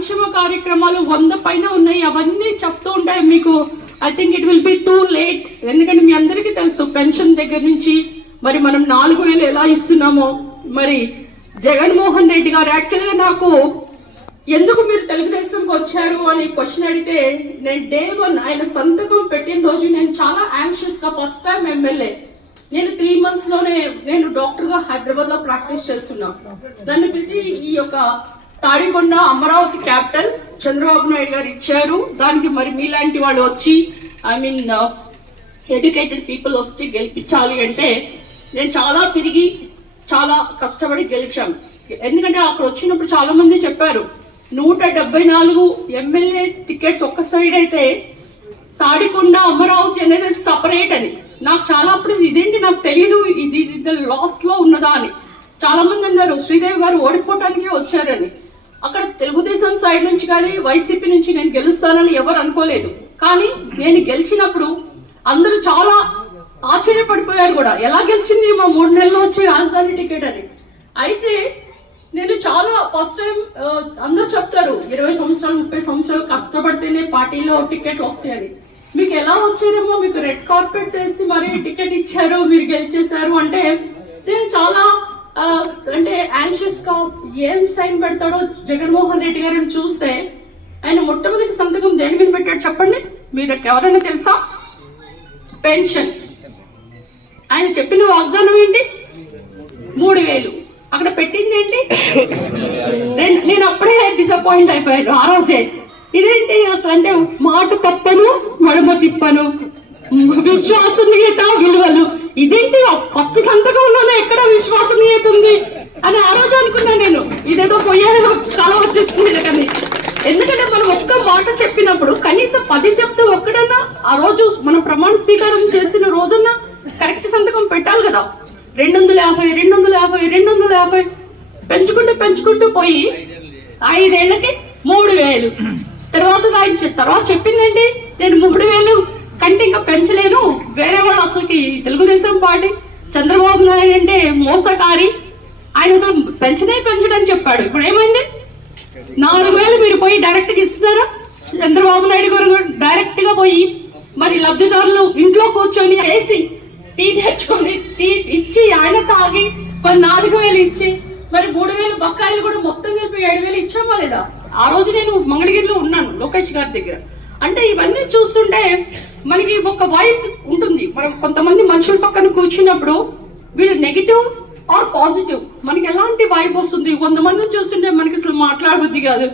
సంక్షేమ కార్యక్రమాలు 100 పైన ఉన్నాయి. అవన్నీ చెప్తూ ఉంటాయి మీకు. I think it will be too late. ఎందుకంటే మీ అందరికీ తెలుసు పెన్షన్ దగ్గర నుంచి మరి మనం 4,000 ఎలా ఇస్తున్నామో. మరి జగన్మోహన్ రెడ్డి గారు యాక్చువల్గా నాకు ఎందుకు మీరు తెలుగుదేశంకి వచ్చారు అని క్వశ్చన్ అడిగితే, నేను డే 1 ఆయన సంతకం పెట్టిన రోజు నేను చాలా యాంగ్షియస్ గా, ఫస్ట్ టైం ఎమ్మెల్యే, నేను 3 months లోనే నేను డాక్టర్ గా హైదరాబాద్ లో ప్రాక్టీస్ చేస్తున్నా. దాన్ని పిలిచి ఈ యొక్క తాడికొండ అమరావతి క్యాపిటల్ చంద్రబాబు నాయుడు గారు ఇచ్చారు. దానికి మరి మీలాంటి వాళ్ళు వచ్చి, ఐ మీన్ ఎడ్యుకేటెడ్ పీపుల్ వచ్చి గెలిపించాలి అంటే నేను చాలా తిరిగి చాలా కష్టపడి గెలిచాం. ఎందుకంటే అక్కడ వచ్చినప్పుడు చాలా మంది చెప్పారు 174 ఎమ్మెల్యే టికెట్స్ ఒక్క సైడ్ అయితే తాడికొండ అమరావతి అనేది సపరేట్ అని. నాకు చాలా అప్పుడు ఇదేంటి నాకు తెలియదు, ఇది లాస్ లో ఉన్నదా అని చాలా మంది అన్నారు. శ్రీదేవి గారు ఓడిపోవటానికే వచ్చారని. అక్కడ తెలుగుదేశం సైడ్ నుంచి కానీ వైసీపీ నుంచి నేను గెలుస్తానని ఎవరు అనుకోలేదు. కానీ నేను గెలిచినప్పుడు అందరూ చాలా ఆశ్చర్యపడిపోయారు కూడా, ఎలా గెలిచింది మా 3 నెలల్లో వచ్చి రాజధాని టికెట్ అని. అయితే నేను చాలా ఫస్ట్ టైం అందరూ చెప్తారు 20 సంవత్సరాలు 30 సంవత్సరాలు కష్టపడితేనే పార్టీలో టికెట్లు వస్తాయని. మీకు ఎలా వచ్చారేమో, మీకు రెడ్ కార్పెట్ వేసి మరి టికెట్ ఇచ్చారు, మీరు గెలిచేశారు అంటే నేను చాలా అంటే యాంగ్షియస్ గా ఏం సైన్ పెడతాడో జగన్మోహన్ రెడ్డి గారిని చూస్తే. ఆయన మొట్టమొదటి సంతకం దేని మీద పెట్టాడు చెప్పండి, మీరు ఎవరైనా తెలుసా? పెన్షన్. ఆయన చెప్పిన వాగ్దానం ఏంటి? 3,000. అక్కడ పెట్టింది ఏంటి? నేను అప్పుడే డిసప్పాయింట్ అయిపోయాను ఆ రోజే. ఇదేంటి అసలు అంటే మాట తప్పను మడమ తిప్పను, విశ్వసనీయత విలువలు, ఇదేంటి ఫస్ట్ సంతకంలోనే ఎక్కడ విశ్వసనీయత ఉంది అని ఆ రోజు అనుకున్నా నేను. ఇదేదో పోయాను చాలా వచ్చేస్తుంది కానీ. ఎందుకంటే మనం ఒక్క మాట చెప్పినప్పుడు కనీసం 10 చెప్తే ఒక్కడన్నా ఆ రోజు మనం ప్రమాణ స్వీకారం చేసిన రోజున్నా కరెక్ట్ సంతకం పెట్టాలి కదా. 250 250 250 పెంచుకుంటూ పోయి 5 ఏళ్లకి 3,000. తర్వాత చెప్పిందండి నేను 3,000 కంటే ఇంకా పెంచలేను. వేరే వాళ్ళు అసలుకి తెలుగుదేశం పార్టీ చంద్రబాబు నాయుడు అంటే మోసకారి, ఆయన అసలు పెంచడని చెప్పాడు. ఇప్పుడు ఏమైంది? 4,000 మీరు పోయి డైరెక్ట్ గా ఇస్తున్నారా? చంద్రబాబు నాయుడు గారు డైరెక్ట్ గా పోయి మరి లబ్ధిదారులు ఇంట్లో కూర్చొని వేసి టీ తెచ్చుకొని టీ ఇచ్చి ఆయన తాగి కొన్ని 4,000 ఇచ్చి మరి 3,000 బకాయిలు కూడా మొత్తం కలిపి 7,000 ఇచ్చామా లేదా? ఆ రోజు నేను మంగళగిరిలో ఉన్నాను లోకేష్ గారి దగ్గర. అంటే ఇవన్నీ చూస్తుంటే మనకి ఒక వైబ్ ఉంటుంది. మనం కొంతమంది మనుషుల పక్కన కూర్చున్నప్పుడు వీళ్ళు నెగిటివ్ ఆర్ పాజిటివ్ మనకి ఎలాంటి వైబ్ వస్తుంది. కొంతమందిని చూస్తుంటే మనకి అసలు మాట్లాడబుద్ధి కాదు.